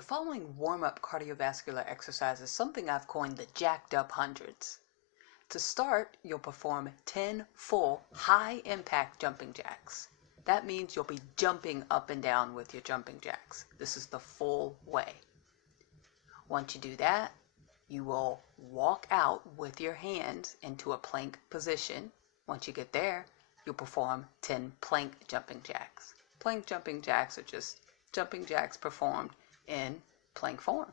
The following warm-up cardiovascular exercise is something I've coined the jacked up hundreds. To start, you'll perform 10 full high-impact jumping jacks. That means you'll be jumping up and down with your jumping jacks. This is the full way. Once you do that, you will walk out with your hands into a plank position. Once you get there, you'll perform 10 plank jumping jacks. Plank jumping jacks are just jumping jacks performed in plank form.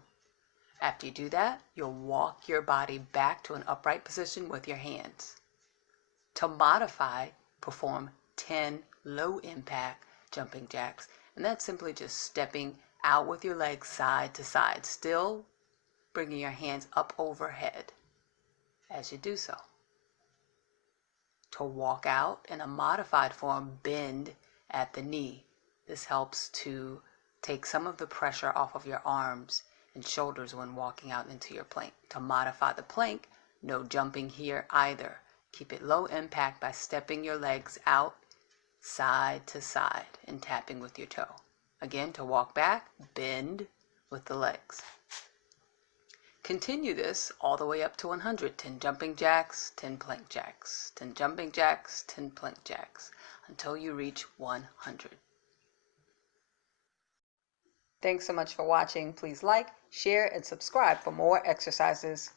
After you do that, you'll walk your body back to an upright position with your hands. To modify, perform 10 low impact jumping jacks, and that's simply just stepping out with your legs side to side, still bringing your hands up overhead as you do so. To walk out in a modified form, bend at the knee. This helps to take some of the pressure off of your arms and shoulders when walking out into your plank. To modify the plank, no jumping here either. Keep it low impact by stepping your legs out side to side and tapping with your toe. Again, to walk back, bend with the legs. Continue this all the way up to 100. 10 jumping jacks, 10 plank jacks, 10 jumping jacks, 10 plank jacks, until you reach 100. Thanks so much for watching. Please like, share, and subscribe for more exercises.